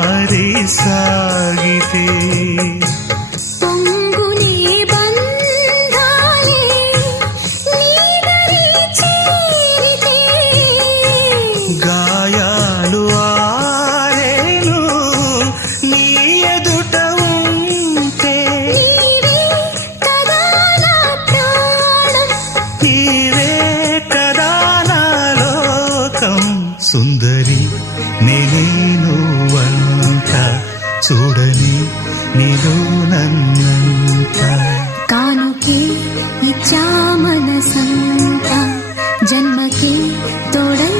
మారి సాగితే గాయాలు ఆరేను నీ ఎదుట ఉంటే నీవే కదా నా లోకం సుందరి నేనువంత చూడని నీలో నన్నంత కానుకే ఇచ్చా మనసంత జన్మకే తోడై